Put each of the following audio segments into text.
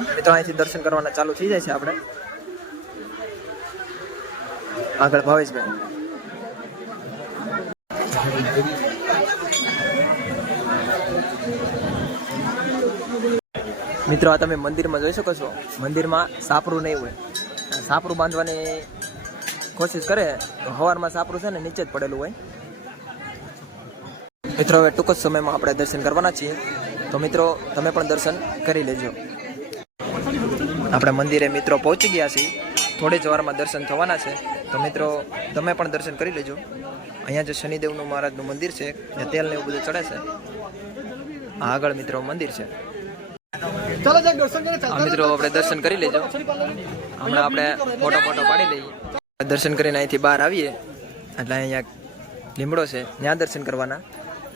મિત્રો અહીંથી દર્શન કરવાના ચાલુ થઈ જાય છે આપણે આગળ ભાવેશભાઈ મિત્રો આ તમે મંદિરમાં જોઈ શકો છો મંદિરમાં સાપરું નહીં હોય સાપરું બાંધવાની કોશિશ કરે તો સવારમાં સાપરું છે ને નીચે જ પડેલું હોય મિત્રો હવે ટૂંક જ સમયમાં આપણે દર્શન કરવાના છીએ તો મિત્રો તમે પણ દર્શન કરી લેજો આપણે મંદિરે મિત્રો પહોંચી ગયા છીએ થોડી જ વારમાં દર્શન થવાના છે તો મિત્રો તમે પણ દર્શન કરી લેજો અહીંયા જે શનિદેવનું મહારાજનું મંદિર છે ત્યાં તેલ ને એવું બધું ચડે છે આગળ મિત્રો મંદિર છે મિત્રો આપણે દર્શન કરી લેજો હમણાં આપણે ફોટો પાડી લઈએ દર્શન કરીને અહીંથી બહાર આવીએ એટલે અહીંયા લીમડો છે ત્યાં દર્શન કરવાના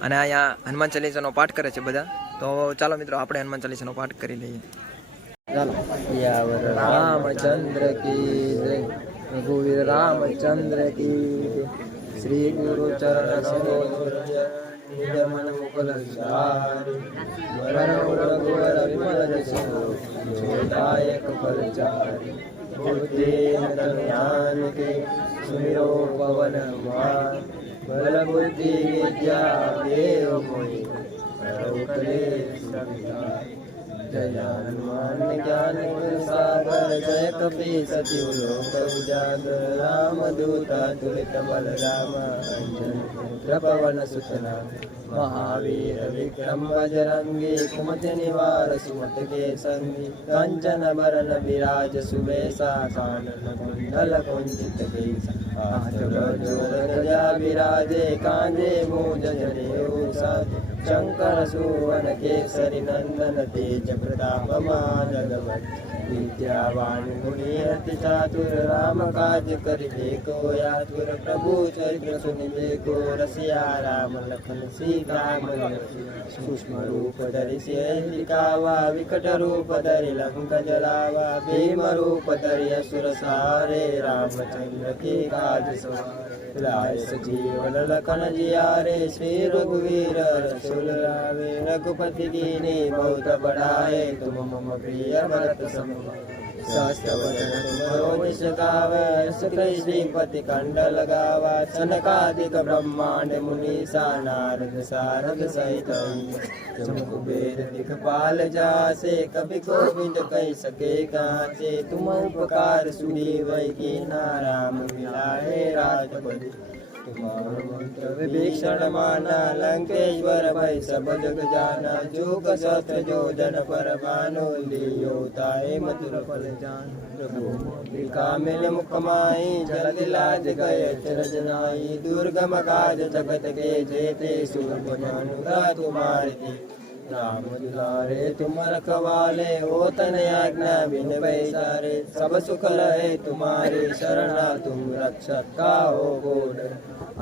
અને અહીંયા હનુમાન ચાલીસાનો પાઠ કરે છે બધા તો ચાલો મિત્રો આપણે હનુમાન ચાલીસાનો પાઠ કરી લઈએ ચાલો રામચંદ્ર કી જય રઘુવીર રામચંદ્ર કી જય શ્રી ગુરુ ચરણ સરોજ નિગમન મુકુલ ચારી વરણ રઘુવર વિમલ જસો જોદાયક ફલચારી બુદ્ધિ જ્ઞાન કે સુમિરો પવન માન બલ બુદ્ધિ વિદ્યા દેવ મોહિ કલે जय हनुमान ज्ञान सागर जय कपि सति लोक उजागर राम दूता तुलित बल राम अंजन पवन सुतना महावीर विक्रम बजरंगी कुमति निवार सुमत के संगी कंचन बरन विराज सुबेसा कानन कुंडल कुंचित केसा हाथ गजा विराजे कांधे मूज जनेऊ साजे शंकर सुवन केसरी नंदन तेज प्रताप जगवत विद्यावान गुणी अति चातुर राम काज करिबे को आतुर प्रभु चरित्र सुनिबे को रसिया राम लखन सीता मन सूक्ष्म रूप धरि सिंह दिखावा विकट रूप धरि लंक जलावा भीम रूप धरि असुर सहारे रामचंद्र के काज सवारे लाय सजीवन लखन जियारे श्री रघुवीर रसूल रावे रघुपति कीनी बहुत बढ़ाए तुम मम प्रिय भरत सम सहस्त्र वदन तुमरो निश गावे सकल श्रीपति कंठ लगावा सनकादिक ब्रह्मांड मुनीसा नारद सारद सहित तुम कुबेर दिखपाल जासे कभी कोविद कह सके काचे तुम उपकार सुनी वै कीना राम मिलाए राजपति तुम्हारो मंत्र विभीषण माना लंकेश्वर भय सब जग जाना जोग सत्र जो जन पर भानु लियो ताए मधुर फल जान प्रभु मिल मुखमाई जल दिलाज गए चरज नाई दुर्गम काज जगत के जेते सुरभ जानुगा तुम्हारे राम दुलारे तुम रखवाले हो तन आज्ञा बिन बैसारे सब सुख रहे तुम्हारे शरणा तुम रक्षक का हो गोड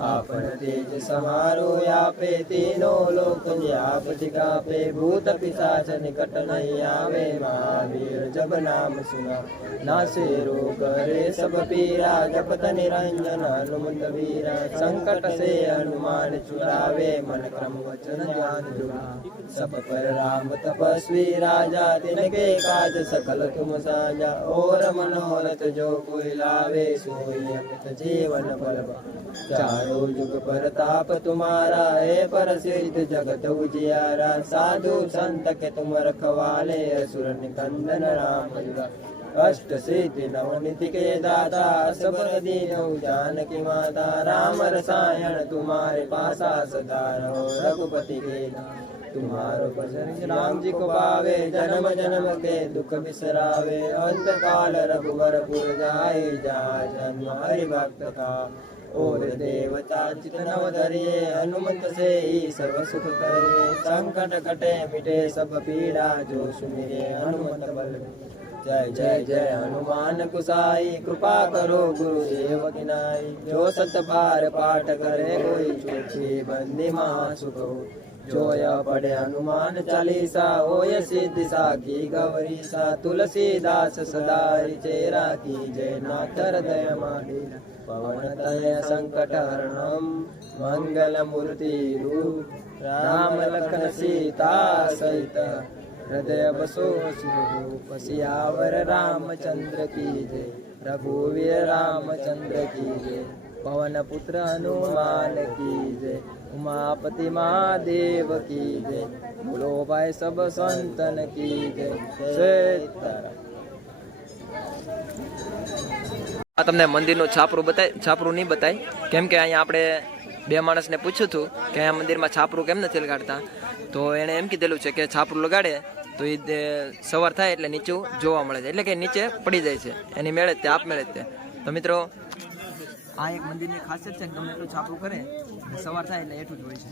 आपन तेज समारो यापे तीनों लोक आप दिगापे भूत पिशाच निकट नहीं आवे महावीर जब नाम सुना नासे रोग रे सब पीरा जपत निरंजन हनुमंत वीरा संकट से हनुमान छुड़ावे मन क्रम वचन ध्यान जुड़ा सब पर राम तपस्वी राजा तिनके काज सकल तुम साजा और मनोरथ जो कोई लावे सोई अमित जीवन फल चारों युग परताप तुम्हारा है पर सिद्ध जगत उजियारा साधु संत के तुम रखवाले असुर निकंदन राम जुगा अष्ट सिद्धि नवनिधि के दाता सबर दीनौ जानकी माता राम रसायन तुम्हारे पासा सदा रहो रघुपति के तुम्हारो भजन राम जी को पावे जन्म जन्म के दुख बिसरावे अंत काल रघुवर पुर जाए जहाँ जन्म हरि भक्त का और देवता चित नव धरिए हनुमंत से ही सर्व सुख करे संकट कटे मिटे सब पीड़ा जो सुमिरे हनुमंत बल जय जय जय हनुमान कुसाई कृपा करो गुरुदेव की नाई जो सत बार पाठ करे कोई चूके बंदी महासुख हो जो या पढ़े हनुमान चालीसा होय सिद्धि साखी गौरी सा तुलसीदास सदा चेरा की जय नाथ हृदय माडीना पवन तय संकट हरणम मंगल मूर्ति रूप राम लखन सीता सहित હૃદય બસો સુરરૂપ સિયાવર રામચંદ્ર કી જય રઘુવીર રામચંદ્ર કી જય પવન પુત્ર હનુમાન કી જય ઉમાપતિ મહાદેવ કી જય બોલો ભાઈ સબ સંતન કી જય સીતારામ. આ તમને મંદિરનું છાપરું નહીં બતાય, કેમ કે અહીંયા આપણે બે માણસને પૂછ્યું હતું કે અહીંયા મંદિરમાં છાપરું કેમ નથી લગાડતા, તો એણે એમ કીધેલું છે કે છાપરું લગાડે તો એ સવાર થાય એટલે નીચું જોવા મળે છે, એટલે કે નીચે પડી જાય છે એની મેળે તે આપ મેળે તે. તો મિત્રો આ એક મંદિરની ખાસિયત છે કે ગમે એટલું છાપરું કરે સવાર થાય એટલે એઠું જ હોય છે.